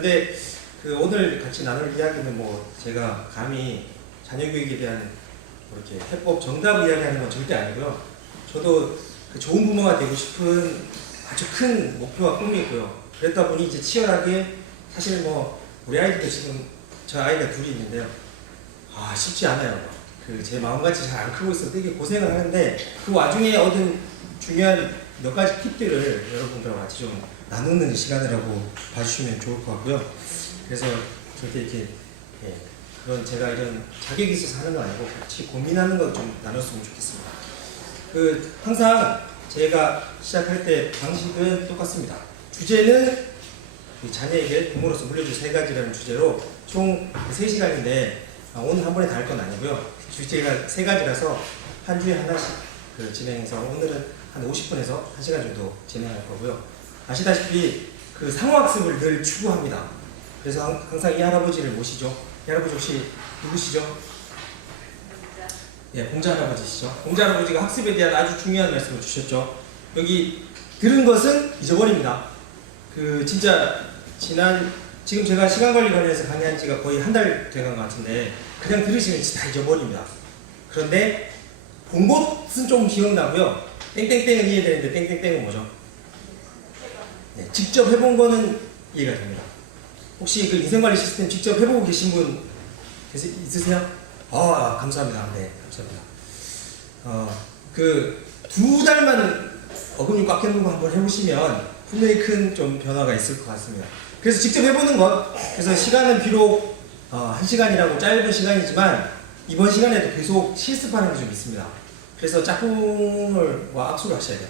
근데 그 오늘 같이 나눌 이야기는 뭐 제가 감히 자녀교육에 대한 뭐 이렇게 해법 정답 이야기하는 건 절대 아니고요. 저도 그 좋은 부모가 되고 싶은 아주 큰 목표와 꿈이 있고요. 그랬다 보니 이제 치열하게 사실 뭐 우리 아이들도 지금 저 아이가 둘이 있는데요. 아 쉽지 않아요. 그 제 마음같이 잘 안 크고 있어서 되게 고생을 하는데 그 와중에 얻은 중요한 몇 가지 팁들을 여러분들과 같이 좀 나누는 시간이라고 봐주시면 좋을 것 같고요. 그래서 절대 이렇게 그런 제가 이런 자격이 있어서 하는 거 아니고 같이 고민하는 거 좀 나눴으면 좋겠습니다. 그 항상 제가 시작할 때 방식은 똑같습니다. 주제는 자녀에게 부모로서 물려줄 세 가지라는 주제로 총 3시간인데 오늘 한 번에 다 할 건 아니고요. 주제가 3가지라서 한 주에 하나씩 진행해서 오늘은 한 50분에서 1시간 정도 진행할 거고요. 아시다시피 그 상호학습을 늘 추구합니다. 그래서 항상 이 할아버지를 모시죠. 이 할아버지 혹시 누구시죠? 예, 공자 할아버지시죠. 공자 할아버지가 학습에 대한 아주 중요한 말씀을 주셨죠. 여기 들은 것은 잊어버립니다. 그 진짜 지금 제가 시간관리 관련해서 강의한 지가 거의 한 달 돼간 것 같은데 그냥 들으시면 진짜 다 잊어버립니다. 그런데 본 것은 좀 기억나고요. 땡땡땡은 이해되는데 땡땡땡은 뭐죠? 네, 직접 해본 거는 이해가 됩니다. 혹시 그 인생관리 시스템 직접 해보고 계신 분 있으세요? 아, 감사합니다. 네, 감사합니다. 그 2달만 어금니 꽉 깨는 거 한번 해보시면 분명히 큰 좀 변화가 있을 것 같습니다. 그래서 직접 해보는 것, 그래서 시간은 비록 1시간이라고 짧은 시간이지만 이번 시간에도 계속 실습하는 게 좀 있습니다. 그래서 짝꿍과 악수를 하셔야 돼요.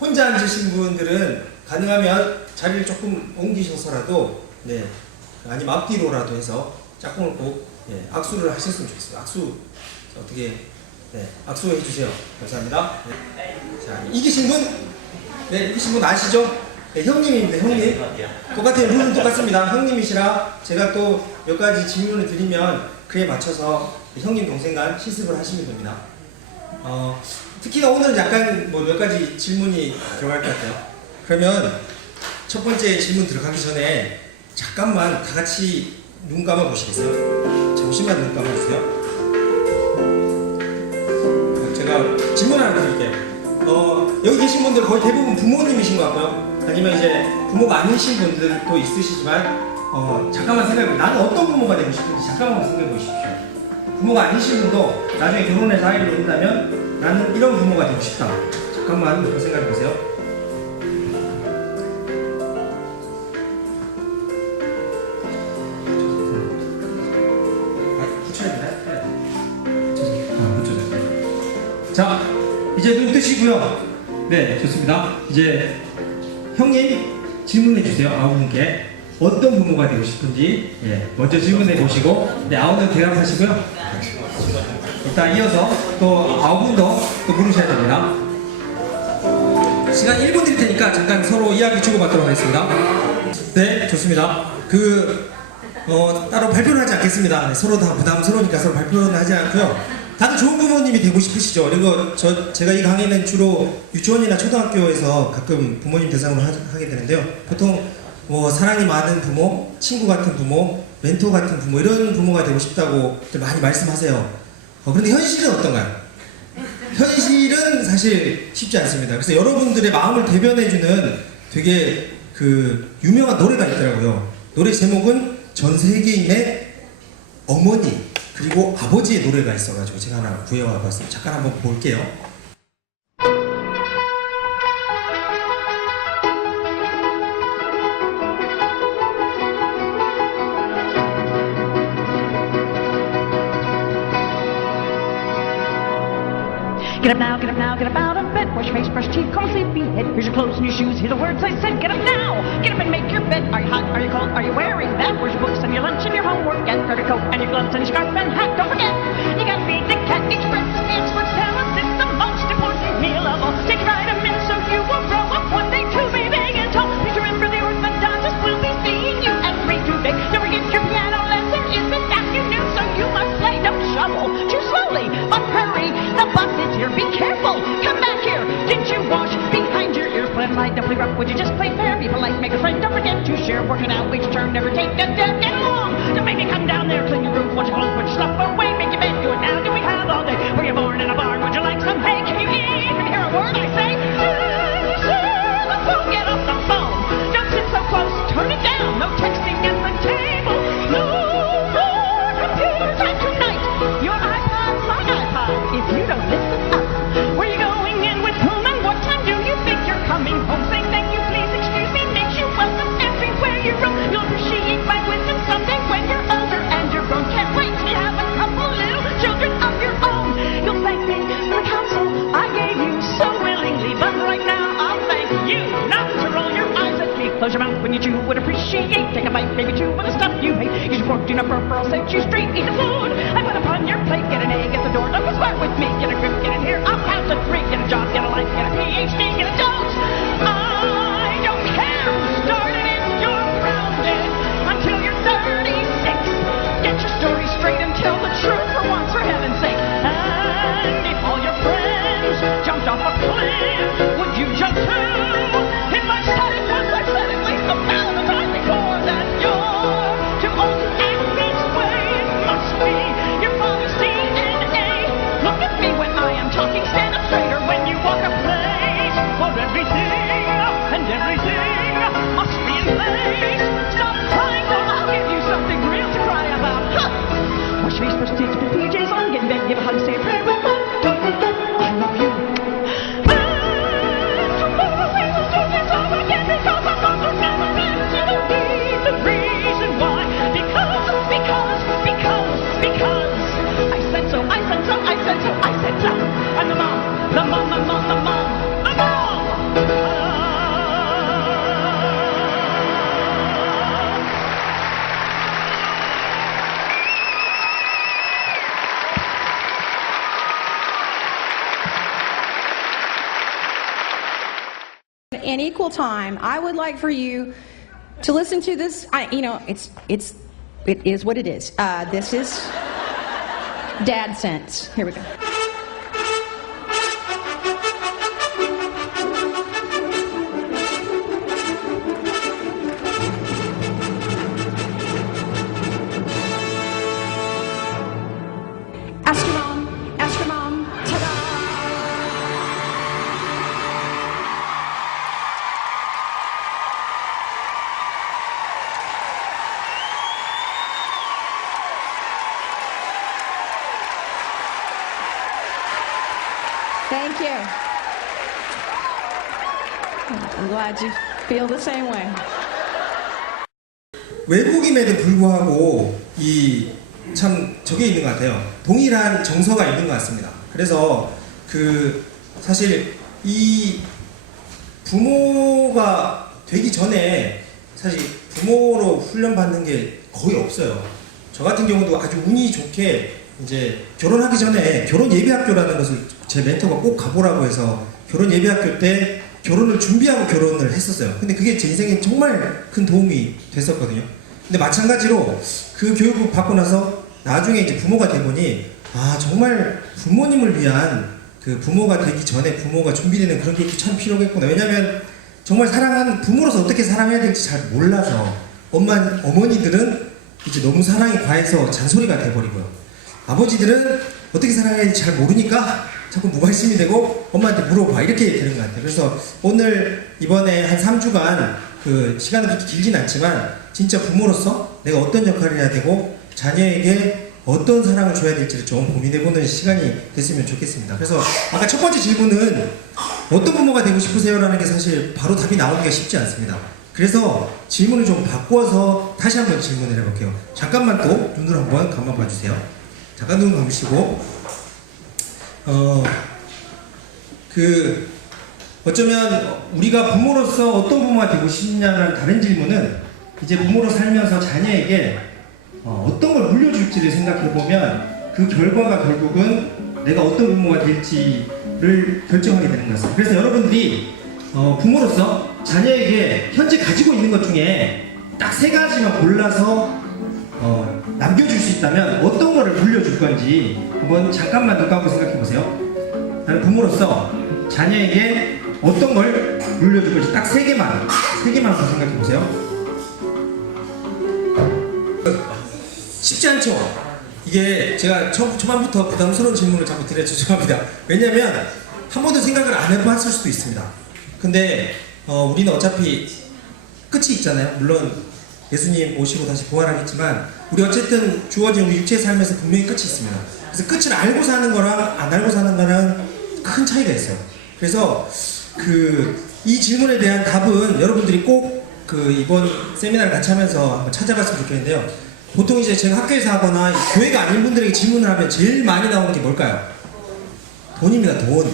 혼자 앉으신 분들은 가능하면 자리를 조금 옮기셔서라도 아니면 앞뒤로라도 해서 짝꿍을 꼭 악수를 하셨으면 좋겠어요. 악수 어떻게 악수해 주세요. 감사합니다. 자, 이기신 분? 이기신 분 아시죠? 형님입니다. 형님. 똑같아요. 룰은 똑같습니다. 형님이시라 제가 또 몇 가지 질문을 드리면 그에 맞춰서 형님 동생 간 실습을 하시면 됩니다. 특히나 오늘은 약간 뭐 몇 가지 질문이 들어갈 것 같아요. 그러면 첫 번째 질문 들어가기 전에 잠깐만 다 같이 눈 감아 보시겠어요? 잠시만 눈 감아 주세요. 제가 질문 하나 드릴게요. 여기 계신 분들 거의 대부분 부모님이신 것 같고요. 아니면 이제 부모가 아니신 분들도 있으시지만 잠깐만 생각해보세요. 나는 어떤 부모가 되고 싶은지 잠깐만 생각해 보십시오. 부모가 아니신 분도 나중에 결혼해서 아이를 낳는다면 나는 이런 부모가 되고 싶다. 잠깐만 생각해 보세요. 자, 이제 눈 뜨시고요. 네, 좋습니다. 이제 형님 질문해 주세요. 9분께 어떤 부모가 되고 싶은지 먼저 질문해 보시고 아우는 대답하시고요. 일단 이어서 또 9분 더 물으셔야 됩니다. 시간 1분 드릴 테니까 잠깐 서로 이야기 주고받도록 하겠습니다. 네, 좋습니다. 따로 발표는 하지 않겠습니다. 서로 다 부담스러우니까 서로 발표는 하지 않고요. 다들 좋은 부모님이 되고 싶으시죠? 그리고 제가 이 강의는 주로 유치원이나 초등학교에서 가끔 부모님 대상으로 하게 되는데요. 보통 뭐 사랑이 많은 부모, 친구 같은 부모, 멘토 같은 부모 이런 부모가 되고 싶다고 많이 말씀하세요. 그런데 현실은 어떤가요? 현실은 사실 쉽지 않습니다. 그래서 여러분들의 마음을 대변해주는 되게 유명한 노래가 있더라고요. 노래 제목은 전 세계인의 어머니 그리고 아버지의 노래가 있어가지고 제가 하나 구해와 봤습니다. 잠깐 한번 볼게요. Get up now, get up now, get up out of bed. Wash your face, brush your teeth, comb a sleepy head. Here's your clothes and your shoes, hear the words I said. Get up now, get up and make your bed. Are you hot, are you cold, are you wearing that? Where's your books and your lunch and your homework? Get your coat and your gloves and your scarf and hat. Don't forget, you gotta feed the cat. Each breakfast is for talent. It's the most important meal of all. Take vitamins so you will grow up one day to be big and tall. Please remember the orthodontist will be seeing you every 2 days. Don't forget your piano lesson is this afternoon, so you must play. Don't shovel too slowly, but hurry. The bus is here, be careful. Come back here. Didn't you wash behind your ears? Put side, don't play rough, would you just play fair? Be polite, make a friend, don't forget to share. Work it out, wait your turn, never take a debt. Get along, don't make me come down there, clean your roof, wash your clothes, put your stuff away, make your bed, do it now, do we have all day? Were you born in a barn, would you like some hay? Can you even hear a word I say? The phone, get off the phone. Don't sit so close, turn it down. No texting at the table, no more computer time tonight. Your iPod's my iPod, if you don't listen up. Where you going in with whom and what time do you think you're coming home? Say thank you, please, excuse me, makes you welcome everywhere you roam. You'll appreciate my wisdom someday when you're older and you're grown. Can't wait till you have a couple little children of your own. You'll thank me for the counsel I gave you so willingly, but right now I'll thank you not to roll your eyes at me. Close your mouth when you chew, would appreciate. Take a bite, maybe two, of the stuff you hate. Use your fork, do not burp, or I'll set you straight. Eat the food I put upon your plate. Get an egg at the door, don't be smart with me. Get a grip, get in here, I'll count to three. Get a job, get a life, get a PhD, get a dose. I don't care who started it, you're grounded until you're 36. Get your story straight and tell the truth for once, for heaven's sake. And if all your friends jumped off a cliff, would you jump too? If I said it once, I said at least 1,000 times before that you're too old to act this way. It must be your father's DNA. Look at me when I am talking, stand up straighter when you walk a place. For everything and everything must be in place. Stop crying or I'll give you something real to cry about. Huh. Wash face, brush teeth, put PJs on, get in bed, give a hug, say a prayer with fun. Don't forget, I love you. And tomorrow we will do this all again because I'm not never meant to be the reason why. Because I said so, I said so, I said so, I said so. And the mom. In equal time, I would like for you to listen to this. It is what it is. This is Dad Sense. Here we go. Ask your mom, ta-da! Thank you. I'm glad you feel the same way. 외국임에도 불구하고 이 참 저게 있는 것 같아요. 동일한 정서가 있는 것 같습니다. 그래서 사실 이 부모가 되기 전에 사실 부모로 훈련받는 게 거의 없어요. 저 같은 경우도 아주 운이 좋게 이제 결혼하기 전에 결혼 예비학교라는 것을 제 멘토가 꼭 가보라고 해서 결혼 예비학교 때 결혼을 준비하고 결혼을 했었어요. 근데 그게 제 인생에 정말 큰 도움이 됐었거든요. 근데 마찬가지로 그 교육을 받고 나서 나중에 이제 부모가 되보니 정말 부모님을 위한 그 부모가 되기 전에 부모가 준비되는 그런 교육이 참 필요했구나. 왜냐면 정말 사랑하는 부모로서 어떻게 사랑해야 될지 잘 몰라서 어머니들은 이제 너무 사랑이 과해서 잔소리가 돼버리고요. 아버지들은 어떻게 사랑해야 될지 잘 모르니까 자꾸 무관심이 되고 엄마한테 물어봐 이렇게 되는 것 같아요. 그래서 오늘 이번에 한 3주간 그 시간은 그렇게 길진 않지만 진짜 부모로서 내가 어떤 역할을 해야 되고 자녀에게 어떤 사랑을 줘야 될지를 좀 고민해보는 시간이 됐으면 좋겠습니다. 그래서 아까 첫 번째 질문은 어떤 부모가 되고 싶으세요? 라는 게 사실 바로 답이 나오기가 쉽지 않습니다. 그래서 질문을 좀 바꿔서 다시 한번 질문을 해볼게요. 잠깐만 또 눈을 한번 감아 봐주세요. 잠깐 눈 감으시고 어쩌면 우리가 부모로서 어떤 부모가 되고 싶냐는 다른 질문은 이제 부모로 살면서 자녀에게 어떤 걸 물려줄지를 생각해보면 그 결과가 결국은 내가 어떤 부모가 될지를 결정하게 되는 것입니다. 그래서 여러분들이 부모로서 자녀에게 현재 가지고 있는 것 중에 딱 3가지만 골라서 남겨줄 수 있다면 어떤 거를 물려줄 건지 한번 잠깐만 눈 감고 생각해보세요. 나는 부모로서 자녀에게 어떤 걸 물려줄 것이 딱 3개만 한번 생각해 보세요. 쉽지 않죠? 이게 제가 초반부터 부담스러운 질문을 자꾸 드려 죄송합니다. 왜냐면 한 번도 생각을 안 해봤을 수도 있습니다. 근데 우리는 어차피 끝이 있잖아요. 물론 예수님 오시고 다시 부활하겠지만 우리 어쨌든 주어진 우리 육체의 삶에서 분명히 끝이 있습니다. 그래서 끝을 알고 사는 거랑 안 알고 사는 거랑 큰 차이가 있어요. 그래서 이 질문에 대한 답은 여러분들이 꼭 이번 세미나를 같이 하면서 한번 찾아봤으면 좋겠는데요. 보통 이제 제가 학교에서 하거나 교회가 아닌 분들에게 질문을 하면 제일 많이 나오는 게 뭘까요? 돈입니다. 돈.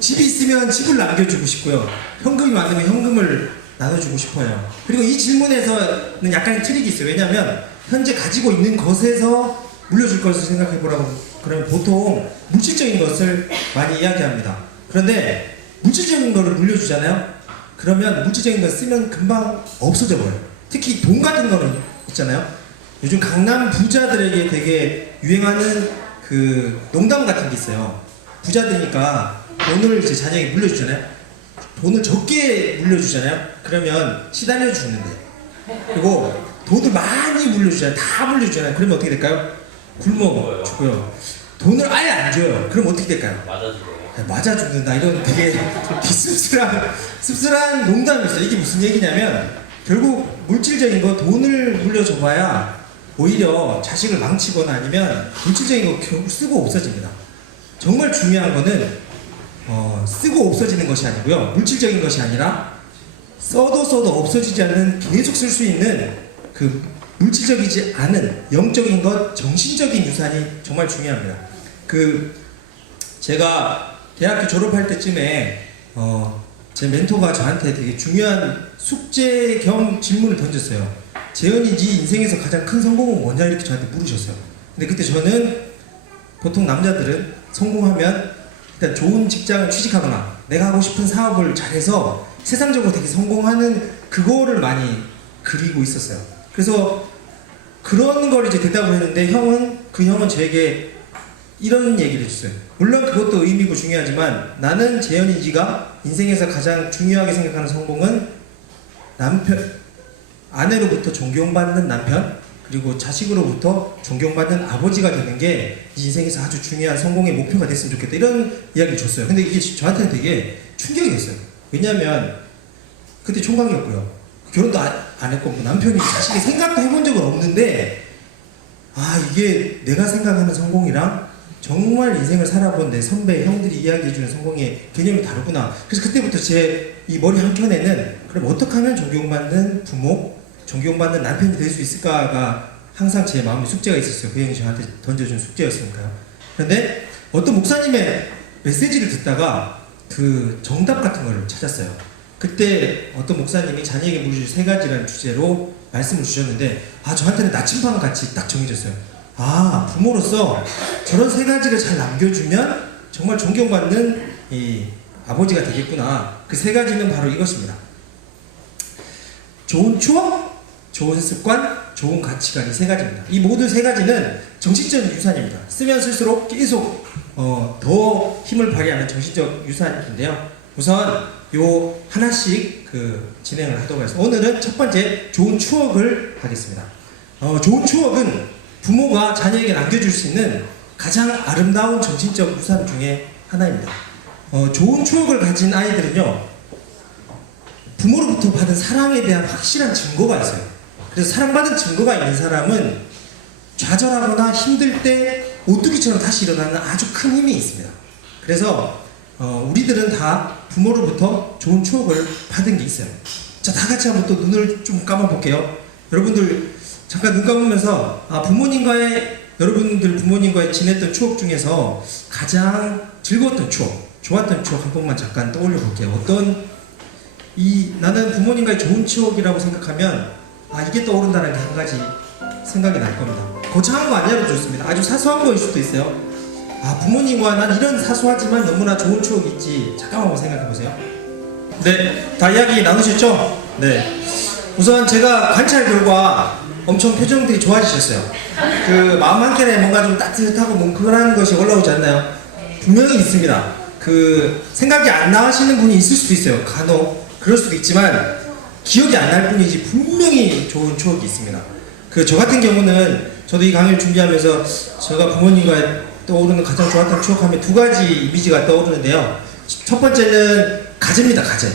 집이 있으면 집을 남겨주고 싶고요. 현금이 많으면 현금을 나눠주고 싶어요. 그리고 이 질문에서는 약간의 트릭이 있어요. 왜냐하면 현재 가지고 있는 것에서 물려줄 것을 생각해보라고 그러면 보통 물질적인 것을 많이 이야기합니다. 그런데 물질적인 거를 물려주잖아요. 그러면 물질적인 걸 쓰면 금방 없어져 버려요. 특히 돈 같은 거는 있잖아요. 요즘 강남 부자들에게 되게 유행하는 농담 같은 게 있어요. 부자들이니까 돈을 이제 자녀에게 물려주잖아요. 돈을 적게 물려주잖아요. 그러면 시달려 죽는데. 그리고 돈을 많이 물려주잖아요. 다 물려주잖아요. 그러면 어떻게 될까요? 굶어 죽고요. 돈을 아예 안 줘요. 그럼 어떻게 될까요? 맞아 죽어요. 맞아 죽는다. 이런 되게 씁쓸한 농담이 있어요. 이게 무슨 얘기냐면 결국 물질적인 거 돈을 물려줘봐야 오히려 자식을 망치거나 아니면 물질적인 거 결국 쓰고 없어집니다. 정말 중요한 거는 쓰고 없어지는 것이 아니고요. 물질적인 것이 아니라 써도 없어지지 않는 계속 쓸 수 있는 물질적이지 않은 영적인 것, 정신적인 유산이 정말 중요합니다. 제가 대학교 졸업할 때쯤에 제 멘토가 저한테 되게 중요한 숙제 겸 질문을 던졌어요. 재현이 네 인생에서 가장 큰 성공은 뭐냐 이렇게 저한테 물으셨어요. 근데 그때 저는 보통 남자들은 성공하면 일단 좋은 직장을 취직하거나 내가 하고 싶은 사업을 잘해서 세상적으로 되게 성공하는 그거를 많이 그리고 있었어요. 그래서 그런 걸 이제 대답을 했는데 형은 저에게 이런 얘기를 해줬어요. 물론 그것도 의미고 중요하지만 나는 재현이지가 인생에서 가장 중요하게 생각하는 성공은 아내로부터 존경받는 남편 그리고 자식으로부터 존경받는 아버지가 되는 게 인생에서 아주 중요한 성공의 목표가 됐으면 좋겠다 이런 이야기를 줬어요. 근데 이게 저한테는 되게 충격이 됐어요. 왜냐하면 그때 총각이었고요. 결혼도 안 했고 남편이 자식이 생각도 해본 적은 없는데 이게 내가 생각하는 성공이랑 정말 인생을 살아본 내 선배 형들이 이야기해주는 성공의 개념이 다르구나. 그래서 그때부터 제 이 머리 한켠에는 그럼 어떻게 하면 존경받는 부모, 존경받는 남편이 될 수 있을까가 항상 제 마음에 숙제가 있었어요. 그 형이 저한테 던져준 숙제였으니까요. 그런데 어떤 목사님의 메시지를 듣다가 정답 같은 걸 찾았어요. 그때 어떤 목사님이 자녀에게 물려줄 3가지라는 주제로 말씀을 주셨는데 저한테는 나침반 같이 딱 정해졌어요. 부모로서 저런 3가지를 잘 남겨주면 정말 존경받는 이 아버지가 되겠구나. 그 3가지는 바로 이것입니다. 좋은 추억, 좋은 습관, 좋은 가치관 이 3가지입니다. 이 모두 3가지는 정신적 유산입니다. 쓰면 쓸수록 계속 더 힘을 발휘하는 정신적 유산인데요. 우선 요 하나씩 진행을 하도록 하겠습니다. 오늘은 첫 번째 좋은 추억을 하겠습니다. 좋은 추억은 부모가 자녀에게 남겨줄 수 있는 가장 아름다운 정신적 유산 중에 하나입니다. 좋은 추억을 가진 아이들은요 부모로부터 받은 사랑에 대한 확실한 증거가 있어요. 그래서 사랑받은 증거가 있는 사람은 좌절하거나 힘들 때 오뚜기처럼 다시 일어나는 아주 큰 힘이 있습니다. 그래서 우리들은 다 부모로부터 좋은 추억을 받은 게 있어요. 자, 다 같이 한번 또 눈을 좀 감아볼게요. 여러분들 잠깐 눈 감으면서 여러분들 부모님과의 지냈던 추억 중에서 가장 즐거웠던 추억, 좋았던 추억 한 번만 잠깐 떠올려 볼게요. 나는 부모님과의 좋은 추억이라고 생각하면 이게 떠오른다는 게 한 가지 생각이 날 겁니다. 거창한 거 아니어도 좋습니다. 아주 사소한 거일 수도 있어요. 부모님과 난 이런 사소하지만 너무나 좋은 추억이 있지. 잠깐만 한번 생각해 보세요. 네, 다 이야기 나누셨죠? 네. 우선 제가 관찰 결과 엄청 표정들이 좋아지셨어요. 마음 한켠에 뭔가 좀 따뜻하고 뭉클한 것이 올라오지 않나요? 분명히 있습니다. 생각이 안 나시는 분이 있을 수도 있어요. 간혹. 그럴 수도 있지만 기억이 안 날 뿐이지 분명히 좋은 추억이 있습니다. 그 저 같은 경우는 저도 이 강의를 준비하면서 제가 부모님과 떠오르는 가장 좋았던 추억하면 두 가지 이미지가 떠오르는데요. 첫 번째는 가재입니다. 가재.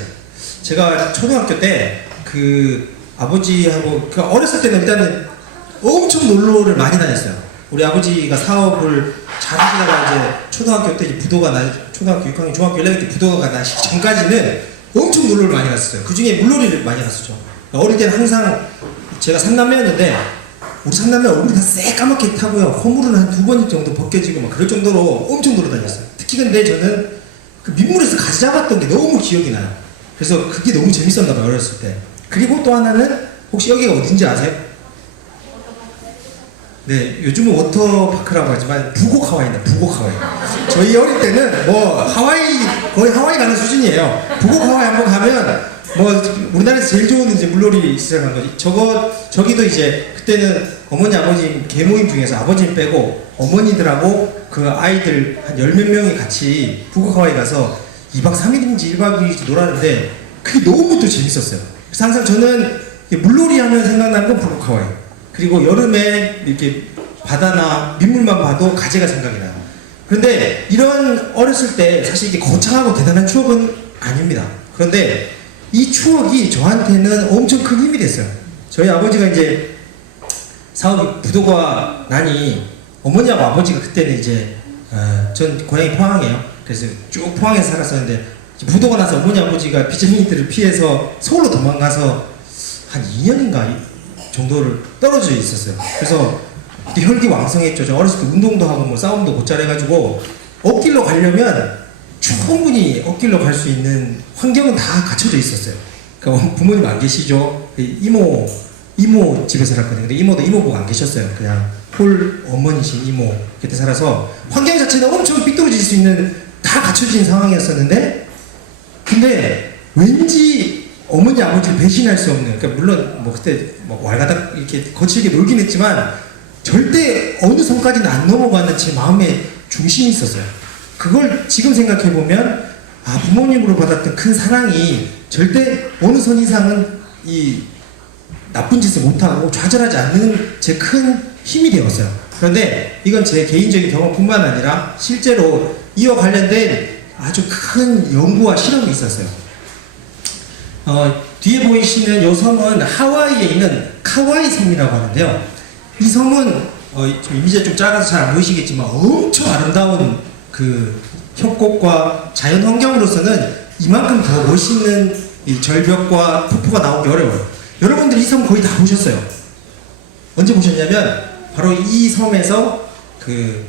제가 초등학교 때 그 아버지하고 그 어렸을 때는 일단은 엄청 놀러를 많이 다녔어요. 우리 아버지가 사업을 잘 하시다가 이제 초등학교 때 부도가 초등학교 6학년, 중학교 1학년 때 부도가 나기 전까지는 엄청 놀러를 많이 갔어요. 그 중에 물놀이를 많이 갔었죠. 어릴 때는 항상 제가 3남매였는데 우리 3남매 얼굴이 다 새까맣게 타고요. 허물은 한 2번 정도 벗겨지고 막 그럴 정도로 엄청 돌아다녔어요. 특히 근데 저는 그 민물에서 가지 잡았던 게 너무 기억이 나요. 그래서 그게 너무 재밌었나 봐요, 어렸을 때. 그리고 또 하나는 혹시 여기가 어딘지 아세요? 네, 요즘은 워터파크라고 하지만 북옥 하와이입니다. 북옥 하와이. 저희 어릴 때는 뭐 하와이, 거의 하와이 가는 수준이에요. 북옥 하와이 한번 가면 뭐 우리나라에서 제일 좋은 이제 물놀이 시작한 거지. 저기도 이제 그때는 어머니 아버지 계모임 중에서 아버지 빼고 어머니들하고 그 아이들 한 10몇 명이 같이 북옥 하와이 가서 2박 3일인지 1박 2일인지 놀았는데 그게 너무 또 재밌었어요. 그래서 항상 저는 물놀이 하면 생각나는 건 북옥 하와이. 그리고 여름에 이렇게 바다나 민물만 봐도 가재가 생각이 나요. 그런데 이런 어렸을 때 사실 이게 거창하고 대단한 추억은 아닙니다. 그런데 이 추억이 저한테는 엄청 큰 힘이 됐어요. 저희 아버지가 이제 사업이 부도가 나니 어머니하고 아버지가 그때는 이제 전 고향이 포항이에요. 그래서 쭉 포항에서 살았었는데 부도가 나서 어머니 아버지가 비정인들을 피해서 서울로 도망가서 한 2년인가 정도를 떨어져 있었어요. 그래서 그때 혈기왕성했죠. 저 어렸을 때 운동도 하고 뭐 싸움도 곧잘 해가지고 억길로 가려면 충분히 억길로 갈 수 있는 환경은 다 갖춰져 있었어요. 그러니까 부모님 안 계시죠. 이모 집에 살았거든요. 근데 이모도 이모부가 안 계셨어요. 그냥 홀 어머니신 이모 그때 살아서 환경 자체는 엄청 삐뚤어질 수 있는 다 갖춰진 상황이었었는데 근데 왠지 어머니 아버지를 배신할 수 없는 그러니까 물론 뭐 그때 뭐 왈가닥 이렇게 거칠게 놀긴 했지만 절대 어느 선까지는 안 넘어가는 제 마음의 중심이 있었어요. 그걸 지금 생각해보면 아 부모님으로 받았던 큰 사랑이 절대 어느 선 이상은 이 나쁜 짓을 못하고 좌절하지 않는 제 큰 힘이 되었어요. 그런데 이건 제 개인적인 경험뿐만 아니라 실제로 이와 관련된 아주 큰 연구와 실험이 있었어요. 뒤에 보이시는 이 섬은 하와이에 있는 카와이 섬이라고 하는데요. 이 섬은 이미지가 좀 작아서 잘 안 보이시겠지만 엄청 아름다운 그 협곡과 자연 환경으로서는 이만큼 더 멋있는 이 절벽과 폭포가 나오기 어려워요. 여러분들 이 섬 거의 다 보셨어요. 언제 보셨냐면 바로 이 섬에서 그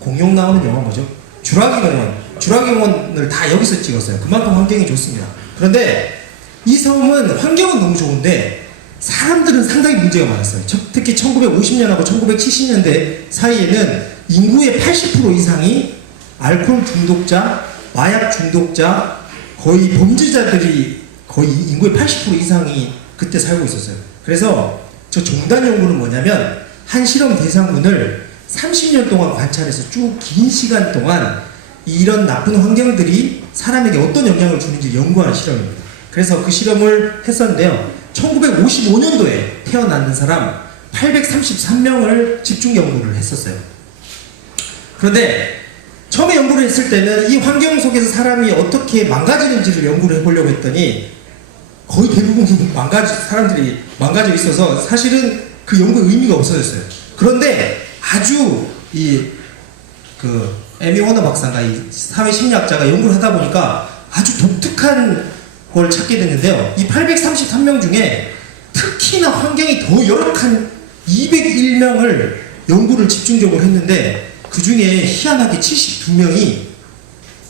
공룡 나오는 영화 뭐죠? 주라기공원을 다 여기서 찍었어요. 그만큼 환경이 좋습니다. 그런데 이 섬은 환경은 너무 좋은데 사람들은 상당히 문제가 많았어요. 특히 1950년하고 1970년대 사이에는 인구의 80% 이상이 알코올 중독자, 마약 중독자, 거의 범죄자들이 거의 인구의 80% 이상이 그때 살고 있었어요. 그래서 저 종단 연구는 뭐냐면 한 실험 대상군을 30년 동안 관찰해서 쭉 긴 시간 동안 이런 나쁜 환경들이 사람에게 어떤 영향을 주는지 연구하는 실험입니다. 그래서 그 실험을 했었는데요. 1955년도에 태어났는 사람 833명을 집중 연구를 했었어요. 그런데 처음에 연구를 했을 때는 이 환경 속에서 사람이 어떻게 망가지는지를 연구를 해보려고 했더니 거의 대부분 사람들이 망가져 있어서 사실은 그 연구의 의미가 없어졌어요. 그런데 아주 에미 워너 박사가 이 사회심리학자가 연구를 하다 보니까 아주 독특한 걸 찾게 됐는데요. 이 833명 중에 특히나 환경이 더 열악한 201명을 연구를 집중적으로 했는데 그 중에 희한하게 72명이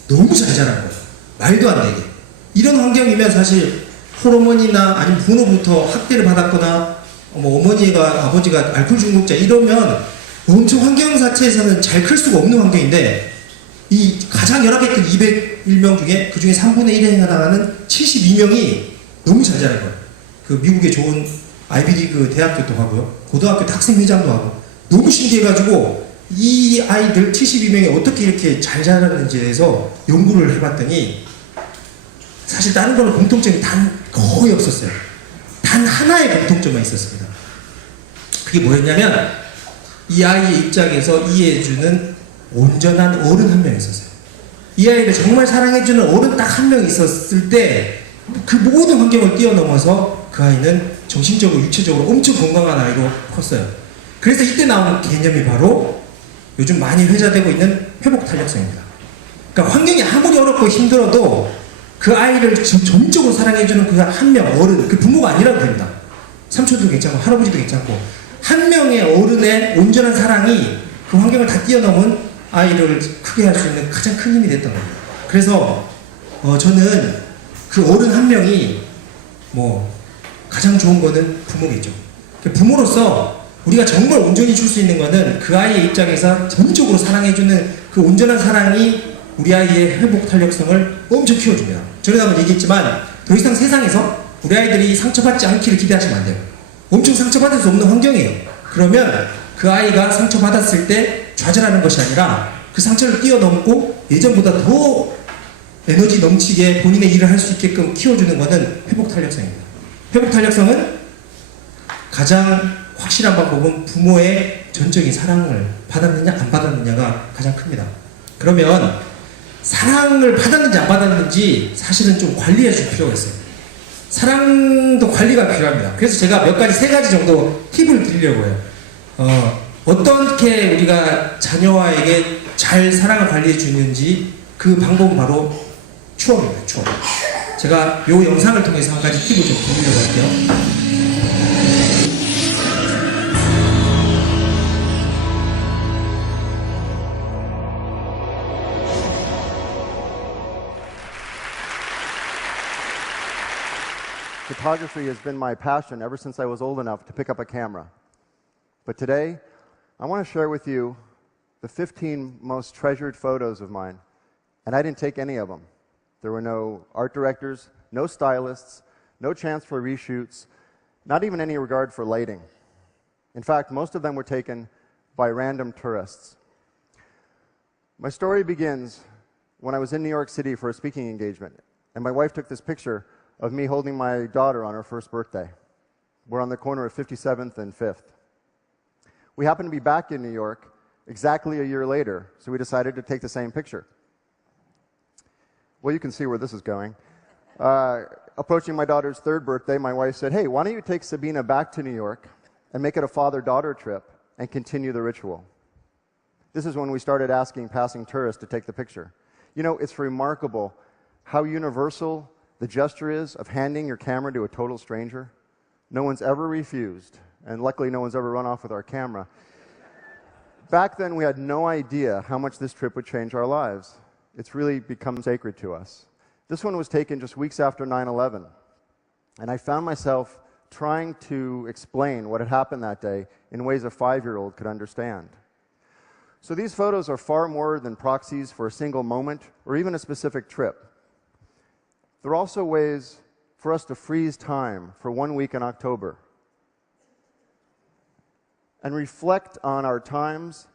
너무 잘 자란 거예요. 말도 안 되게. 이런 환경이면 사실 호르몬이나 아니면 부모부터 학대를 받았거나 뭐 어머니가 아버지가 알코올 중독자 이러면 엄청 환경 자체에서는 잘 클 수가 없는 환경인데 이 가장 열악했던 201명 중에 그 중에 3분의 1에 해당하는 72명이 너무 잘 자란 거예요. 그 미국의 좋은 아이비리그 대학교도 가고요. 고등학교 학생회장도 하고 너무 신기해가지고 이 아이들 72명이 어떻게 이렇게 잘 자랐는지에 대해서 연구를 해봤더니 사실 다른 거는 공통점이 거의 없었어요. 단 하나의 공통점만 있었습니다. 그게 뭐였냐면 이 아이의 입장에서 이해해주는 온전한 어른 한 명 있었어요. 이 아이를 정말 사랑해주는 어른 딱 한 명 있었을 때 그 모든 환경을 뛰어넘어서 그 아이는 정신적으로 육체적으로 엄청 건강한 아이로 컸어요. 그래서 이때 나오는 개념이 바로 요즘 많이 회자되고 있는 회복 탄력성입니다. 그러니까 환경이 아무리 어렵고 힘들어도 그 아이를 전적으로 사랑해주는 그 한 명 어른, 그 부모가 아니라도 됩니다. 삼촌도 괜찮고 할아버지도 괜찮고 한 명의 어른의 온전한 사랑이 그 환경을 다 뛰어넘은 아이를 크게 할 수 있는 가장 큰 힘이 됐던 겁니다. 그래서 저는 그 어른 한 명이 가장 좋은 거는 부모겠죠. 부모로서 우리가 정말 온전히 줄 수 있는 거는 그 아이의 입장에서 전적으로 사랑해주는 그 온전한 사랑이 우리 아이의 회복 탄력성을 엄청 키워줍니다. 전에 한번 얘기했지만 더 이상 세상에서 우리 아이들이 상처받지 않기를 기대하시면 안 돼요. 엄청 상처받을 수 없는 환경이에요. 그러면 그 아이가 상처받았을 때 좌절하는 것이 아니라 그 상처를 뛰어넘고 예전보다 더 에너지 넘치게 본인의 일을 할 수 있게끔 키워주는 것은 회복 탄력성입니다. 회복 탄력성은 가장 확실한 방법은 부모의 전적인 사랑을 받았느냐 안 받았느냐가 가장 큽니다. 그러면 사랑을 받았는지 안 받았는지 사실은 좀 관리해 줄 필요가 있어요. 사랑도 관리가 필요합니다. 그래서 제가 세 가지 정도 팁을 드리려고 해요. 어떻게 우리가 자녀에게 잘 사랑을 관리해 주는지 그 방법은 바로 추억입니다. 추억. 제가 이 영상을 통해서 한 가지 팁을 좀 드리려고 할게요. Photography has been my passion ever since I was old enough to pick up a camera. But today, I want to share with you the 15 most treasured photos of mine. And I didn't take any of them. There were no art directors, no stylists, no chance for reshoots, not even any regard for lighting. In fact, most of them were taken by random tourists. My story begins when I was in New York City for a speaking engagement, and my wife took this picture of me holding my daughter on her first birthday. We're on the corner of 57th and 5th. We happened to be back in New York exactly a year later, so we decided to take the same picture. Well, you can see where this is going. Approaching my daughter's third birthday, my wife said, "Hey, why don't you take Sabina back to New York and make it a father-daughter trip and continue the ritual?" This is when we started asking passing tourists to take the picture. You know, it's remarkable how universal the gesture is of handing your camera to a total stranger. No one's ever refused, and luckily no one's ever run off with our camera. Back then, we had no idea how much this trip would change our lives. It's really become sacred to us. This one was taken just weeks after 9/11, and I found myself trying to explain what had happened that day in ways a 5-year-old could understand. So these photos are far more than proxies for a single moment or even a specific trip. They're also ways for us to freeze time for 1 week in October and reflect on our times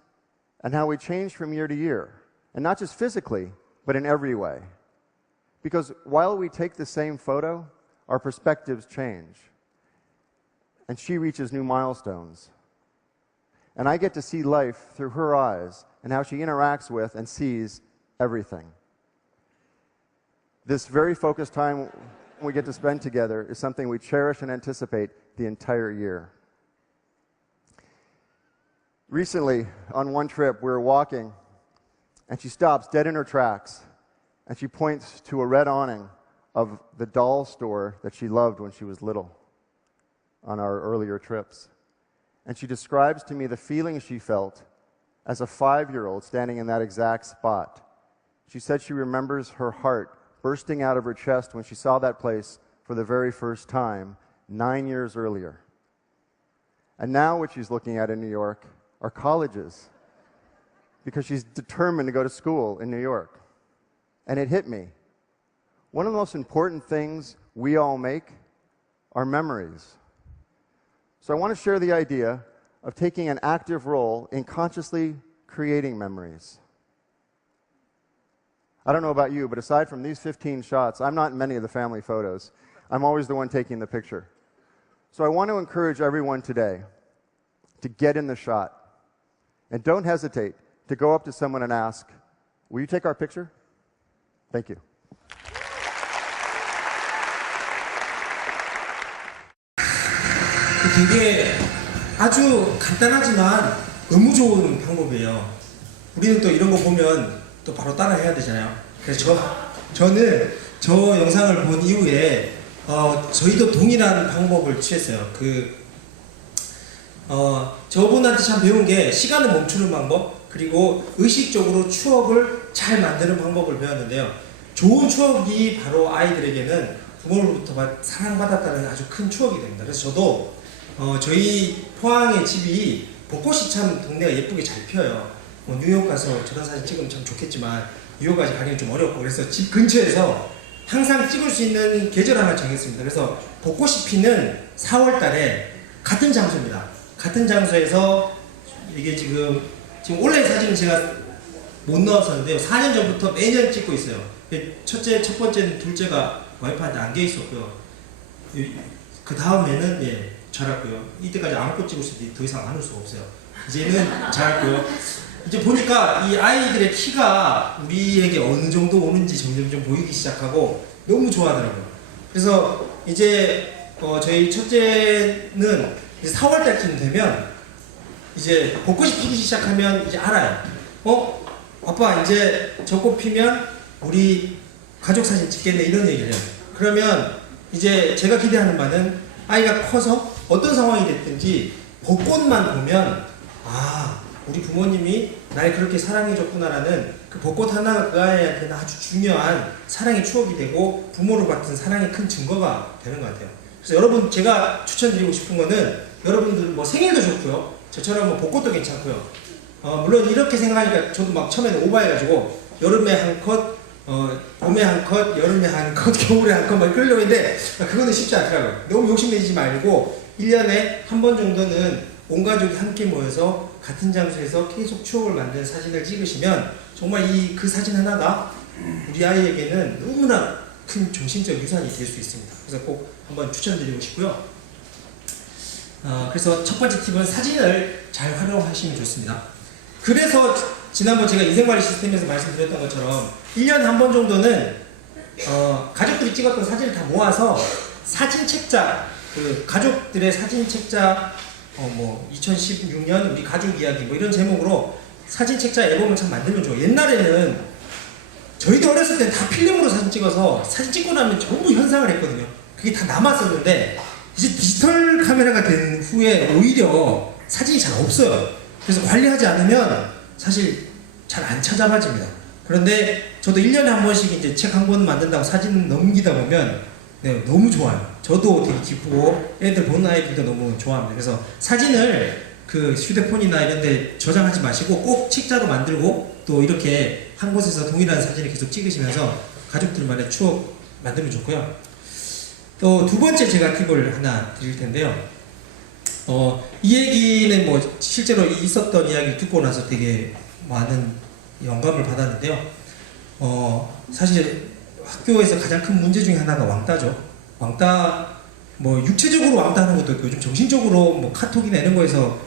and how we change from year to year. And not just physically, but in every way. Because while we take the same photo, our perspectives change. And she reaches new milestones. And I get to see life through her eyes and how she interacts with and sees everything. This very focused time we get to spend together is something we cherish and anticipate the entire year. Recently, on one trip, we were walking, and she stops dead in her tracks, and she points to a red awning of the doll store that she loved when she was little on our earlier trips. And she describes to me the feeling she felt as a 5-year-old standing in that exact spot. She said she remembers her heart bursting out of her chest when she saw that place for the very first time 9 years earlier. And now what she's looking at in New York are colleges, because she's determined to go to school in New York. And it hit me. One of the most important things we all make are memories. So I want to share the idea of taking an active role in consciously creating memories. I don't know about you, but aside from these 15 shots, I'm not in many of the family photos. I'm always the one taking the picture. So I want to encourage everyone today to get in the shot. And don't hesitate to go up to someone and ask, will you take our picture? Thank you. 되게 아주 간단하지만 너무 좋은 방법이에요. 우리는 또 이런 거 보면 또 바로 따라 해야 되잖아요. 그래서 저는 저 영상을 본 이후에 저희도 동일한 방법을 취했어요. 저분한테 참 배운 게 시간을 멈추는 방법, 그리고 의식적으로 추억을 잘 만드는 방법을 배웠는데요. 좋은 추억이 바로 아이들에게는 부모로부터 사랑받았다는 아주 큰 추억이 됩니다. 그래서 저도 저희 포항의 집이 벚꽃이 참 동네가 예쁘게 잘 피어요. 뉴욕 가서 저런 사진 찍으면 참 좋겠지만 뉴욕까지 가기는 좀 어렵고, 그래서 집 근처에서 항상 찍을 수 있는 계절 하나 정했습니다. 그래서 벚꽃이 피는 4월 달에 같은 장소입니다. 같은 장소에서 이게 지금 올해 사진은 제가 못 넣었었는데요. 4년 전부터 매년 찍고 있어요. 첫 번째는 둘째가 와이프한테 안겨 있었고요. 그 다음에는 자랐고요. 이때까지 아무것도 찍을 수 있는데 더 이상 안 올 수가 없어요. 이제는 자랐고요. 이제 보니까 이 아이들의 키가 우리에게 어느 정도 오는지 점점 좀 보이기 시작하고 너무 좋아하더라고요. 그래서 이제 저희 첫째는 이제 4월 달쯤 되면 이제 벚꽃이 피기 시작하면 이제 알아요. 아빠 이제 저 꽃 피면 우리 가족 사진 찍겠네, 이런 얘기를 해요. 그러면 이제 제가 기대하는 바는 아이가 커서 어떤 상황이 됐든지 벚꽃만 보면 우리 부모님이 날 그렇게 사랑해줬구나라는 그 벚꽃 하나가 그 아이한테는 아주 중요한 사랑의 추억이 되고 부모로 받은 사랑의 큰 증거가 되는 것 같아요. 그래서 여러분, 제가 추천드리고 싶은 거는 여러분들 뭐 생일도 좋고요, 저처럼 뭐 벚꽃도 괜찮고요. 물론 이렇게 생각하니까 저도 막 처음에는 오버해가지고 여름에 한 컷, 봄에 한 컷, 여름에 한 컷, 겨울에 한 컷 막 그러려고 했는데 그거는 쉽지 않더라고요. 너무 욕심내지 말고 1년에 한 번 정도는 온 가족이 함께 모여서 같은 장소에서 계속 추억을 만드는 사진을 찍으시면 정말 그 사진 하나가 우리 아이에게는 너무나 큰 정신적 유산이 될 수 있습니다. 그래서 꼭 한번 추천드리고 싶고요. 그래서 첫 번째 팁은 사진을 잘 활용하시면 좋습니다. 그래서 지난번 제가 인생관리 시스템에서 말씀드렸던 것처럼 1년에 한 번 정도는 가족들이 찍었던 사진을 다 모아서 사진 책자, 그 가족들의 사진 책자, 2016년 우리 가족 이야기 이런 제목으로 사진 책자 앨범을 참 만들면 좋아요. 옛날에는 저희도 어렸을 때 다 필름으로 사진 찍어서 사진 찍고 나면 전부 현상을 했거든요. 그게 다 남았었는데 이제 디지털 카메라가 된 후에 오히려 사진이 잘 없어요. 그래서 관리하지 않으면 사실 잘 안 찾아봐집니다. 그런데 저도 1년에 한 번씩 이제 책 한 권 만든다고 사진 넘기다 보면 너무 좋아요. 저도 되게 기쁘고 애들 보는 아이들도 너무 좋아합니다. 그래서 사진을 그 휴대폰이나 이런 데 저장하지 마시고 꼭 책자로 만들고 또 이렇게 한 곳에서 동일한 사진을 계속 찍으시면서 가족들만의 추억 만들면 좋고요. 또 두 번째 제가 팁을 하나 드릴 텐데요. 이 얘기는 실제로 있었던 이야기를 듣고 나서 되게 많은 영감을 받았는데요. 사실 학교에서 가장 큰 문제 중에 하나가 왕따죠. 왕따, 육체적으로 왕따하는 것도 있고 요즘 정신적으로 카톡이나 이런 거에서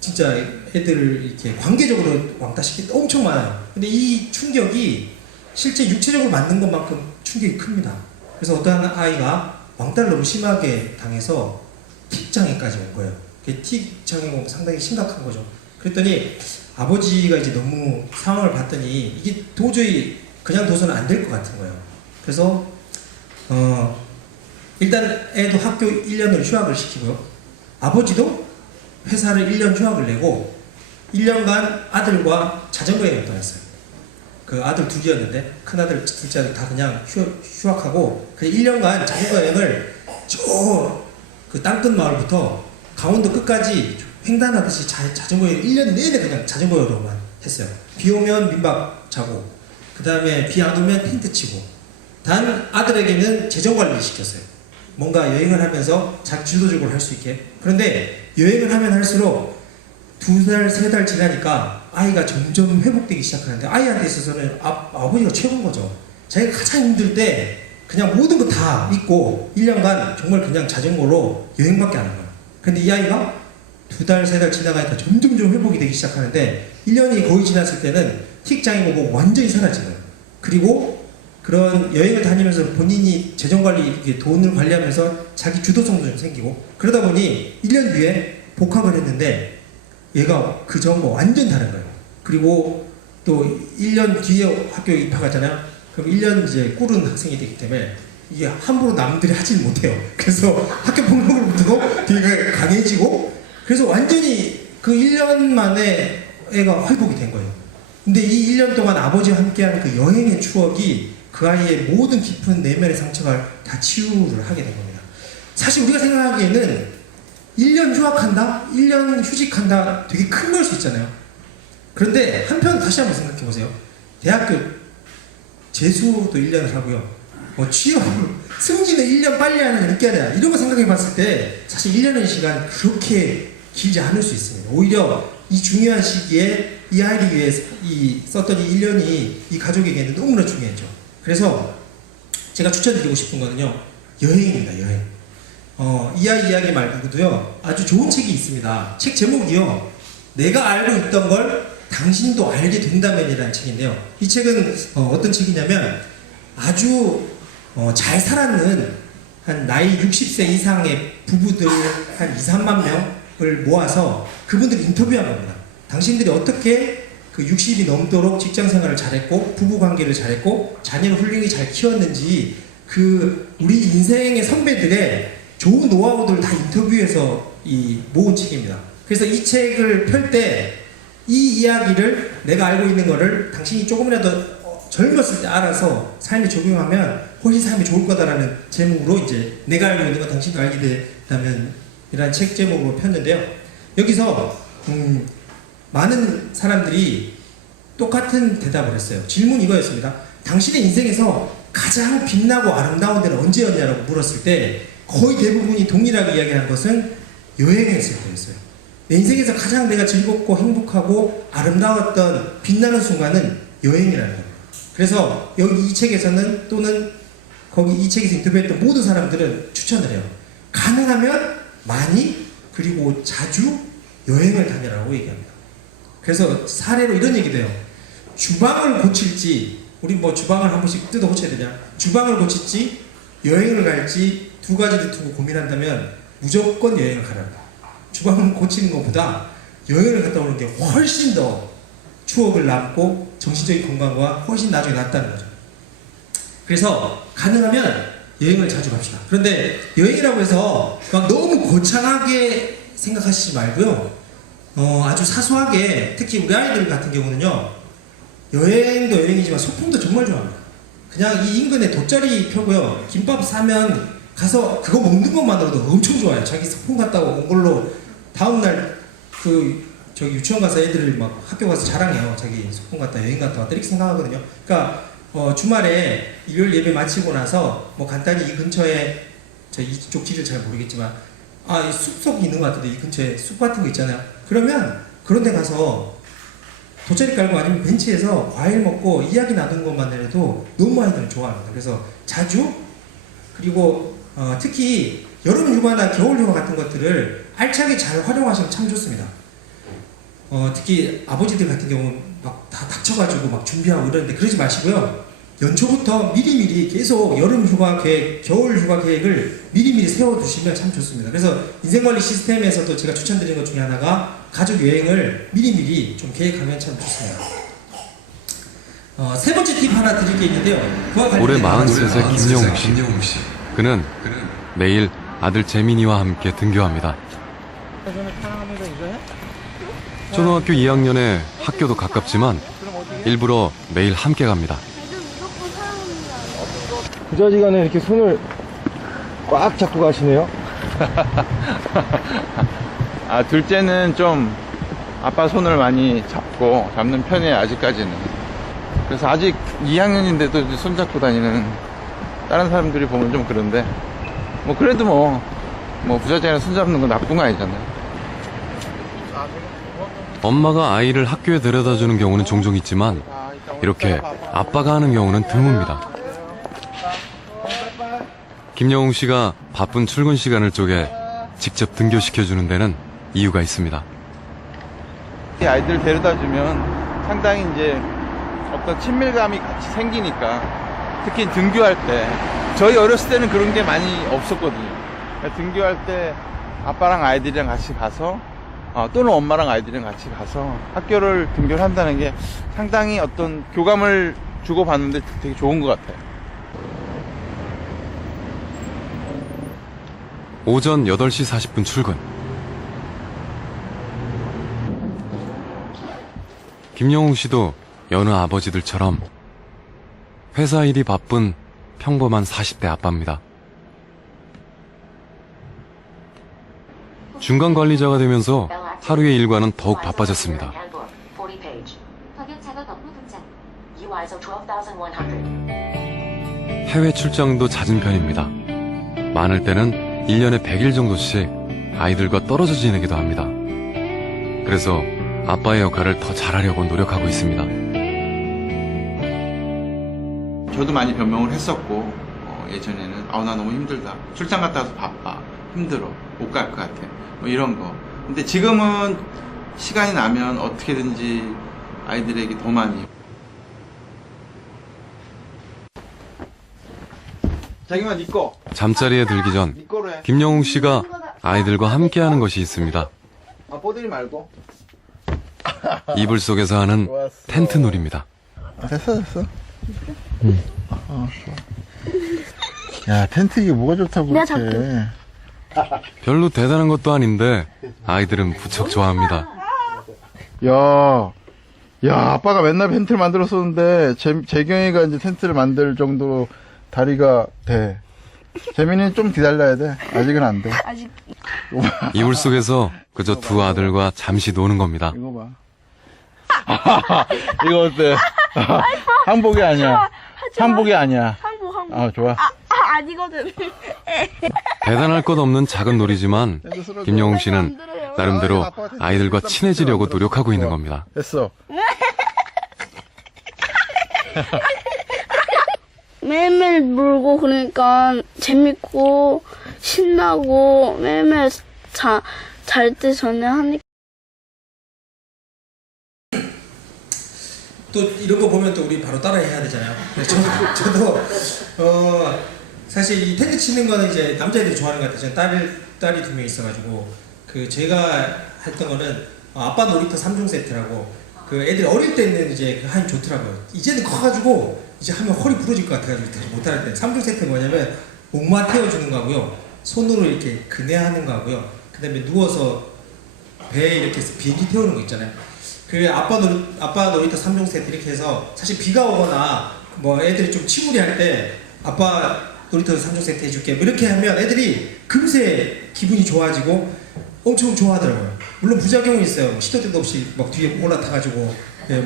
진짜 애들을 이렇게 관계적으로 왕따시키는 게 엄청 많아요. 근데 이 충격이 실제 육체적으로 맞는 것만큼 충격이 큽니다. 그래서 어떤 아이가 왕따를 너무 심하게 당해서 틱장애까지 온 거예요. 틱장애 오면 상당히 심각한 거죠. 그랬더니 아버지가 이제 너무 상황을 봤더니 이게 도저히 그냥 둬서는 안 될 것 같은 거예요. 그래서 일단 애도 학교 1년을 휴학을 시키고요. 아버지도 회사를 1년 휴학을 내고 1년간 아들과 자전거 여행을 떠났어요. 그 아들 둘이었는데 큰 아들, 둘째 아들 다 그냥 휴학하고 그 1년간 자전거 여행을 그 땅끝 마을부터 강원도 끝까지 횡단하듯이 자전거 여행 1년 내내 그냥 자전거로만 했어요. 비 오면 민박 자고 그 다음에 비 안 오면 텐트 치고 단 아들에게는 재정 관리를 시켰어요. 뭔가 여행을 하면서 자기 주도적으로 할 수 있게. 그런데 여행을 하면 할수록 2달, 3달 지나니까 아이가 점점 회복되기 시작하는데 아이한테 있어서는 아버지가 최고인 거죠. 자기가 가장 힘들 때 그냥 모든 거 다 잊고 1년간 정말 그냥 자전거로 여행밖에 안 한 거예요. 근데 이 아이가 2달, 3달 지나가니까 점점점 회복이 되기 시작하는데 1년이 거의 지났을 때는 틱장애 오고 완전히 사라진 거예요. 그리고 그런 여행을 다니면서 본인이 재정관리, 이렇게 돈을 관리하면서 자기 주도성도 좀 생기고 그러다 보니 1년 뒤에 복학을 했는데 얘가 그 전과 완전 다른 거예요. 그리고 또 1년 뒤에 학교에 입학하잖아요. 그럼 1년 이제 꿇은 학생이 되기 때문에 이게 함부로 남들이 하질 못해요. 그래서 학교 폭력으로부터도 되게 강해지고 그래서 완전히 그 1년 만에 애가 회복이 된 거예요. 근데 이 1년 동안 아버지와 함께한 그 여행의 추억이 그 아이의 모든 깊은 내면의 상처가 다 치유를 하게 된 겁니다. 사실 우리가 생각하기에는 1년 휴학한다? 1년 휴직한다? 되게 큰 걸 수 있잖아요. 그런데 한편 다시 한번 생각해 보세요. 대학교 재수도 1년을 하고요. 취업, 승진을 1년 빨리 하느냐 늦게 하느냐 이런 거 생각해 봤을 때 사실 1년의 시간 그렇게 길지 않을 수 있습니다. 오히려 이 중요한 시기에 이 아이를 위해 썼던 이 1년이 이 가족에게는 너무나 중요했죠. 그래서 제가 추천드리고 싶은 거는요. 여행입니다. 여행. 이 아이 이야기 말고도요. 아주 좋은 책이 있습니다. 책 제목이요. 내가 알고 있던 걸 당신도 알게 된다면이라는 책인데요. 이 책은 어떤 책이냐면 아주 잘 살았는 한 나이 60세 이상의 부부들 한 2, 3만 명을 모아서 그분들 인터뷰한 겁니다. 당신들이 어떻게 그 60이 넘도록 직장 생활을 잘했고 부부 관계를 잘했고 자녀를 훌륭히 잘 키웠는지 그 우리 인생의 선배들의 좋은 노하우들을 다 인터뷰해서 모은 책입니다. 그래서 이 책을 펼 때 이 이야기를 내가 알고 있는 거를 당신이 조금이라도 젊었을 때 알아서 삶에 적용하면 훨씬 삶이 좋을 거다라는 제목으로 이제 내가 알고 있는 거 당신도 알게 된다면 이라는 책 제목으로 폈는데요. 여기서 많은 사람들이 똑같은 대답을 했어요. 질문이 이거였습니다. 당신의 인생에서 가장 빛나고 아름다운 데는 언제였냐라고 물었을 때 거의 대부분이 동일하게 이야기한 것은 여행했을 때였어요. 내 인생에서 가장 내가 즐겁고 행복하고 아름다웠던 빛나는 순간은 여행이라는 거예요. 그래서 여기 이 책에서는 또는 거기 이 책에서 인터뷰했던 모든 사람들은 추천을 해요. 가능하면 많이 그리고 자주 여행을 다니라고 얘기합니다. 그래서 사례로 이런 얘기도 해요. 주방을 고칠지 우리 뭐 주방을 한 번씩 뜯어 고쳐야 되냐 주방을 고칠지 여행을 갈지 두 가지를 두고 고민한다면 무조건 여행을 가란다. 주방을 고치는 것보다 여행을 갔다 오는 게 훨씬 더 추억을 남고 정신적인 건강과 훨씬 나중에 낫다는 거죠. 그래서 가능하면 여행을 자주 갑시다. 그런데 여행이라고 해서 막 너무 거창하게 생각하시지 말고요. 아주 사소하게 특히 우리 아이들 같은 경우는요. 여행도 여행이지만 소풍도 정말 좋아합니다. 그냥 이 인근에 돗자리 펴고요. 김밥 사면 가서 그거 먹는 것만으로도 엄청 좋아요. 자기 소풍 갔다 온 걸로 다음날 저기 유치원 가서 애들을 막 학교 가서 자랑해요. 자기 소풍 갔다 여행 갔다 왔다 이렇게 생각하거든요. 그러니까 주말에 일요일 예배 마치고 나서 뭐 간단히 이 근처에 저 이쪽 길을 잘 모르겠지만 이 숲속이 있는 것 같은데 이 근처에 숲 같은 거 있잖아요. 그러면 그런 데 가서 돗자리 깔고 아니면 벤치에서 과일 먹고 이야기 나누는 것만 해도 너무 아이들은 좋아합니다. 그래서 자주 그리고 특히 여름 휴가나 겨울 휴가 같은 것들을 알차게 잘 활용하시면 참 좋습니다. 특히 아버지들 같은 경우는 막 다 닥쳐가지고 막 준비하고 이러는데 그러지 마시고요. 연초부터 미리미리 계속 여름 휴가 계획, 겨울 휴가 계획을 미리미리 세워두시면 참 좋습니다. 그래서 인생관리 시스템에서도 제가 추천드리는 것 중에 하나가 가족 여행을 미리미리 좀 계획하면 참 좋습니다. 세 번째 팁 하나 드릴 게 있는데요. 올해 43세 김영웅 씨. 그는 내일 아들 재민이와 함께 등교합니다. 초등학교 2학년에 학교도 가깝지만 일부러 매일 함께 갑니다. 부자지간에 이렇게 손을 꽉 잡고 가시네요. 둘째는 좀 아빠 손을 많이 잡는 편이에요, 아직까지는. 그래서 아직 2학년인데도 손잡고 다니는 다른 사람들이 보면 좀 그런데, 뭐, 그래도 뭐 부자지간에 손잡는 건 나쁜 거 아니잖아요. 엄마가 아이를 학교에 데려다주는 경우는 종종 있지만 이렇게 아빠가 하는 경우는 드뭅니다. 김영웅 씨가 바쁜 출근 시간을 쪼개 직접 등교시켜주는 데는 이유가 있습니다. 이 아이들 데려다주면 상당히 이제 어떤 친밀감이 같이 생기니까, 특히 등교할 때, 저희 어렸을 때는 그런 게 많이 없었거든요. 그러니까 등교할 때 아빠랑 아이들이랑 같이 가서 또는 엄마랑 아이들이랑 같이 가서 학교를 등교를 한다는 게 상당히 어떤 교감을 주고받는데 되게 좋은 것 같아요. 오전 8시 40분 출근. 김영웅 씨도 여느 아버지들처럼 회사 일이 바쁜 평범한 40대 아빠입니다. 중간 관리자가 되면서 하루의 일과는 더욱 바빠졌습니다. 해외 출장도 잦은 편입니다. 많을 때는 1년에 100일 정도씩 아이들과 떨어져 지내기도 합니다. 그래서 아빠의 역할을 더 잘하려고 노력하고 있습니다. 저도 많이 변명을 했었고, 예전에는 나 너무 힘들다, 출장 갔다 와서 바빠, 힘들어, 못 갈 것 같아, 뭐 이런 거. 근데 지금은 시간이 나면 어떻게든지 아이들에게 더 많이. 자기만 네 거. 잠자리에 들기 전 김영웅 씨가 아이들과 함께하는 것이 있습니다. 뽀들이 말고. 이불 속에서 하는 텐트 놀이입니다. 됐어. 응. 야, 텐트 이게 뭐가 좋다고 그렇게. 별로 대단한 것도 아닌데 아이들은 부쩍 좋아합니다. 야, 아빠가 맨날 텐트를 만들었었는데 재경이가 이제 텐트를 만들 정도로 다리가 돼. 재민이는 좀 기다려야 돼. 아직은 안 돼. 아직. 이불 속에서 그저 두 아들과 잠시 노는 겁니다. 이거 봐. 이거 어때? 한복이 아니야. 한복이 아니야. 한복. 좋아. 아니거든. 대단할 것 없는 작은 놀이지만 김영웅 씨는 나름대로 아이들과 친해지려고 노력하고 있는 겁니다. 됐어. 매일매일 놀고 그러니까 재밌고 신나고 매일매일 잘 때 전에 하니까. 또 이런 거 보면 또 우리 바로 따라해야 되잖아요. 그래서 저도 사실 이 텐트 치는 거는 이제 남자애들이 좋아하는 것 같아요. 저는 딸이 2명 있어가지고 그 제가 했던 거는 아빠 놀이터 3종 세트라고, 그 애들이 어릴 때는 이제 하면 좋더라고요. 이제는 커가지고 이제 하면 허리 부러질 것 같아가지고 못할 때 3종 세트는 뭐냐면 목마 태워주는 거고요, 손으로 이렇게 그네하는 거고요, 그 다음에 누워서 배에 이렇게 비행기 태우는 거 있잖아요. 그 아빠 놀이터 3종 세트 이렇게 해서, 사실 비가 오거나 뭐 애들이 좀 침울해할 때 아빠 놀이터 3종 세트 해줄게 뭐 이렇게 하면 애들이 금세 기분이 좋아지고 엄청 좋아하더라고요. 물론 부작용은 있어요. 시도 때도 없이 막 뒤에 올라타가지고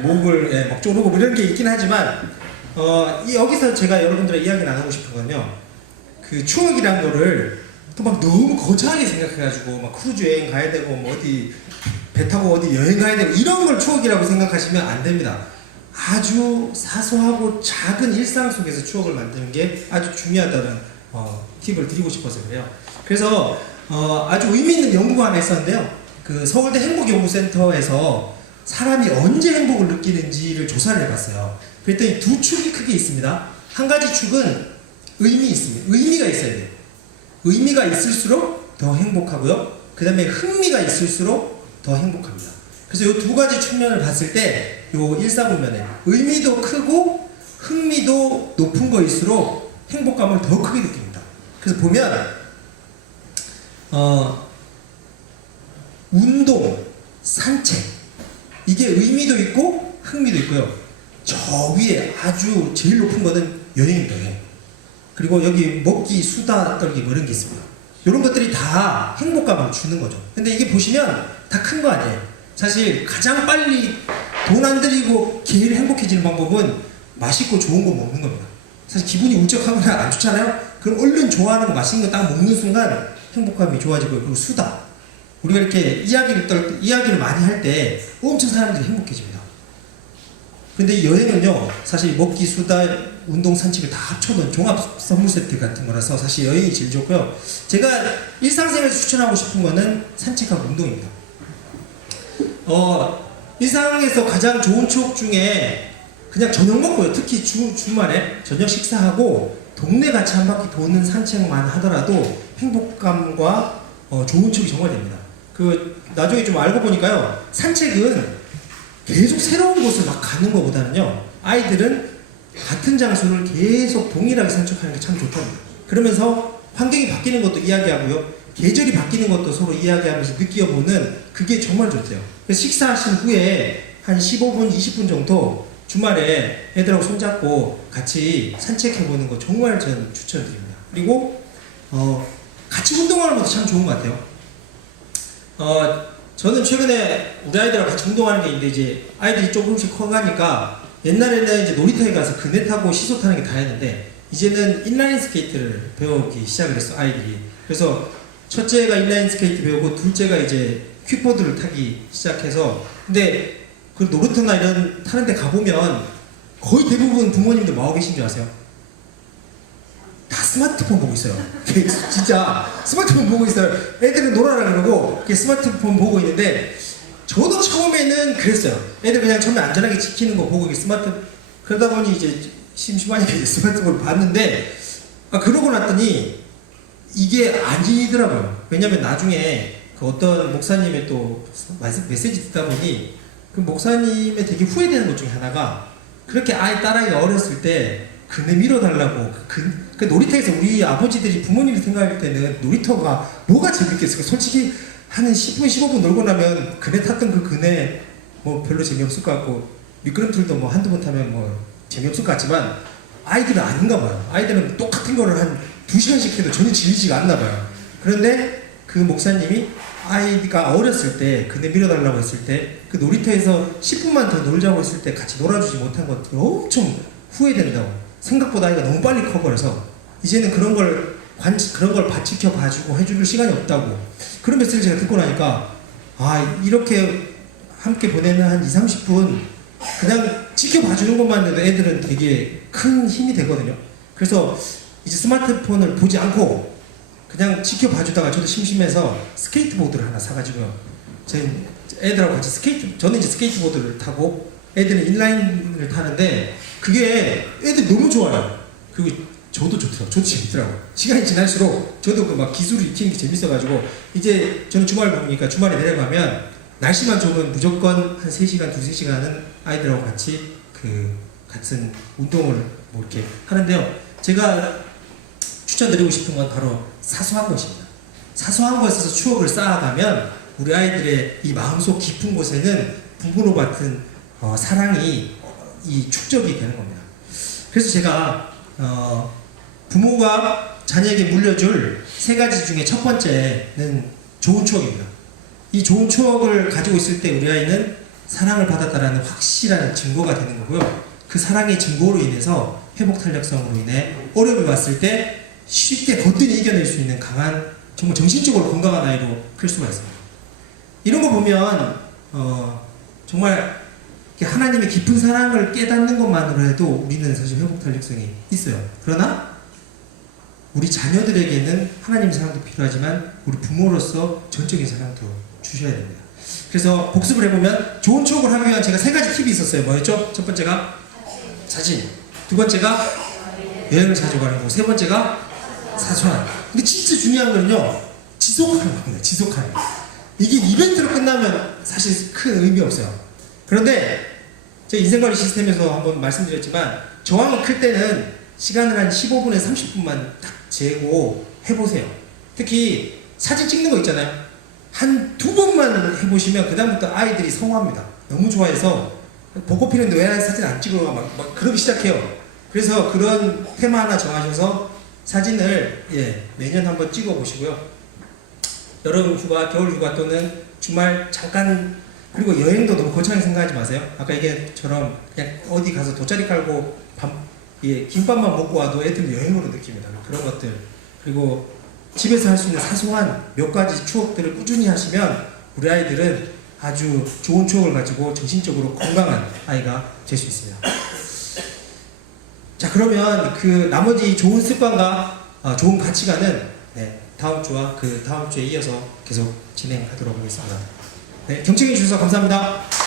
목을 막 쪼르고 뭐 이런 게 있긴 하지만, 여기서 제가 여러분들의 이야기 나누고 싶은 건요, 그 추억이란 거를 또 막 너무 거창하게 생각해가지고 막 크루즈 여행 가야 되고 뭐 어디 배 타고 어디 여행 가야 되고 이런 걸 추억이라고 생각하시면 안 됩니다. 아주 사소하고 작은 일상 속에서 추억을 만드는 게 아주 중요하다는 팁을 드리고 싶어서 그래요. 그래서 아주 의미 있는 연구가 하나 있었는데요. 그 서울대 행복연구센터에서 사람이 언제 행복을 느끼는지를 조사를 해봤어요. 그랬더니 두 축이 크게 있습니다. 한 가지 축은 의미가 있어야 돼요. 의미가 있을수록 더 행복하고요. 그 다음에 흥미가 있을수록 더 행복합니다. 그래서 이 두 가지 측면을 봤을 때, 요 일사분면에 의미도 크고 흥미도 높은 거일수록 행복감을 더 크게 느낍니다. 그래서 보면 운동, 산책, 이게 의미도 있고 흥미도 있고요. 저 위에 아주 제일 높은 거는 여행입니다. 여행. 그리고 여기 먹기, 수다 떨기 뭐 이런 게 있습니다. 이런 것들이 다 행복감을 주는 거죠. 근데 이게 보시면 다 큰 거 아니에요. 사실 가장 빨리 돈 안 들이고 제일 행복해지는 방법은 맛있고 좋은 거 먹는 겁니다. 사실 기분이 울적하거나 안 좋잖아요. 그럼 얼른 좋아하는 거, 맛있는 거 딱 먹는 순간 행복감이 좋아지고요. 그리고 수다. 우리가 이렇게 이야기를 많이 할 때 엄청 사람들이 행복해집니다. 근데 이 여행은요, 사실 먹기, 수다, 운동, 산책을 다 합쳐놓은 종합 선물 세트 같은 거라서 사실 여행이 제일 좋고요. 제가 일상생활에서 추천하고 싶은 거는 산책하고 운동입니다. 일상에서 가장 좋은 추억 중에 그냥 저녁 먹고요. 특히 주말에 저녁 식사하고 동네 같이 한 바퀴 도는 산책만 하더라도 행복감과 좋은 추억이 정말 됩니다. 나중에 좀 알고 보니까요, 산책은 계속 새로운 곳을 막 가는 것보다는요, 아이들은 같은 장소를 계속 동일하게 산책하는 게 참 좋답니다. 그러면서 환경이 바뀌는 것도 이야기하고요, 계절이 바뀌는 것도 서로 이야기하면서 느껴보는 그게 정말 좋대요. 그래서 식사하신 후에 한 15분, 20분 정도 주말에 애들하고 손잡고 같이 산책해보는 거 정말 전 추천드립니다. 그리고 같이 운동하는 것도 참 좋은 것 같아요. 저는 최근에 우리 아이들하고 같이 운동하는 게 있는데, 이제 아이들이 조금씩 커가니까 옛날에는 이제 놀이터에 가서 그네 타고 시소 타는 게 다였는데, 이제는 인라인 스케이트를 배우기 시작을 했어, 아이들이. 그래서 첫째가 인라인 스케이트 배우고 둘째가 이제 퀵보드를 타기 시작해서, 근데 그 놀이터나 이런 타는 데 가보면 거의 대부분 부모님들 뭐 하고 계신 줄 아세요? 다 스마트폰 보고 있어요. 진짜 스마트폰 보고 있어요. 애들은 놀아라 그러고 스마트폰 보고 있는데, 저도 처음에는 그랬어요. 애들 그냥 처음에 안전하게 지키는 거 보고 그러다 보니 이제 심심하니까 이제 스마트폰을 봤는데, 그러고 났더니 이게 아니더라고요. 왜냐면 나중에 그 어떤 목사님의 또 메시지 듣다 보니 그 목사님의 되게 후회되는 것 중에 하나가, 그렇게 딸아이가 어렸을 때 그네 밀어달라고 그 놀이터에서 우리 아버지들이 부모님이 생각할 때는 놀이터가 뭐가 재밌겠어요. 솔직히 한 10분 15분 놀고 나면 그네 탔던 그 그네 뭐 별로 재미없을 것 같고, 미끄럼틀도 뭐 한두 번 타면 뭐 재미없을 것 같지만, 아이들은 아닌가 봐요. 아이들은 똑같은 거를 한 2시간씩 해도 전혀 질리지가 않나 봐요. 그런데 그 목사님이 아이가 어렸을 때 그네 밀어달라고 했을 때 그 놀이터에서 10분만 더 놀자고 했을 때 같이 놀아주지 못한 것들이 엄청 후회된다고. 생각보다 아이가 너무 빨리 커버려서 이제는 그런 걸 지켜봐주고 해줄 시간이 없다고. 그런 메시지를 제가 듣고 나니까, 이렇게 함께 보내는 한 20-30분 그냥 지켜봐주는 것만 해도 애들은 되게 큰 힘이 되거든요. 그래서 이제 스마트폰을 보지 않고 그냥 지켜봐주다가 저도 심심해서 스케이트보드를 하나 사가지고요, 애들하고 같이 저는 이제 스케이트보드를 타고 애들은 인라인을 타는데, 그게 애들 너무 좋아요. 그리고 저도 좋더라고요. 저도 재밌더라고요. 시간이 지날수록 저도 막 기술을 익히는 게 재밌어가지고, 이제 저는 주말 보니까 주말에 내려가면 날씨만 좋으면 무조건 한 3시간, 2-3시간은 아이들하고 같이 같은 운동을 뭐 이렇게 하는데요. 제가 추천드리고 싶은 건 바로 사소한 것입니다. 사소한 것에서 추억을 쌓아가면 우리 아이들의 이 마음속 깊은 곳에는 부모로 같은 사랑이 축적이 되는 겁니다. 그래서 제가 부모가 자녀에게 물려줄 3가지 중에 첫 번째는 좋은 추억입니다. 이 좋은 추억을 가지고 있을 때 우리 아이는 사랑을 받았다라는 확실한 증거가 되는 거고요. 그 사랑의 증거로 인해서 회복 탄력성으로 인해 어려움이 왔을 때 쉽게 거뜬히 이겨낼 수 있는 강한, 정말 정신적으로 건강한 아이로 클 수가 있습니다. 이런 거 보면 정말 하나님의 깊은 사랑을 깨닫는 것만으로 해도 우리는 사실 회복 탄력성이 있어요. 그러나 우리 자녀들에게는 하나님의 사랑도 필요하지만 우리 부모로서 전적인 사랑도 주셔야 됩니다. 그래서 복습을 해보면 좋은 추억을 하기 위한 제가 3가지 팁이 있었어요. 뭐였죠? 첫 번째가 사진, 두 번째가 여행을 자주 가는 거, 세 번째가 사소한. 근데 진짜 중요한 거는요, 지속하는 겁니다. 지속하는 거. 이게 이벤트로 끝나면 사실 큰 의미 없어요. 그런데 제가 인생관리 시스템에서 한번 말씀드렸지만, 저항이 클 때는 시간을 한 15분에서 30분만 딱 재고 해보세요. 특히 사진 찍는 거 있잖아요. 한 2번만 해보시면 그 다음부터 아이들이 성화합니다. 너무 좋아해서 보고 피는데 왜 사진 안 찍어? 막 그러기 시작해요. 그래서 그런 테마 하나 정하셔서 사진을 매년 한번 찍어 보시고요. 여름 휴가, 겨울 휴가 또는 주말 잠깐, 그리고 여행도 너무 거창하게 생각하지 마세요. 아까 얘기처럼 그냥 어디 가서 돗자리 깔고 김밥만 먹고 와도 애들 여행으로 느낍니다. 그런 것들. 그리고 집에서 할 수 있는 사소한 몇 가지 추억들을 꾸준히 하시면 우리 아이들은 아주 좋은 추억을 가지고 정신적으로 건강한 아이가 될 수 있습니다. 자, 그러면 그 나머지 좋은 습관과 좋은 가치관은 다음 주와 그 다음 주에 이어서 계속 진행하도록 하겠습니다. 네, 경청해 주셔서 감사합니다.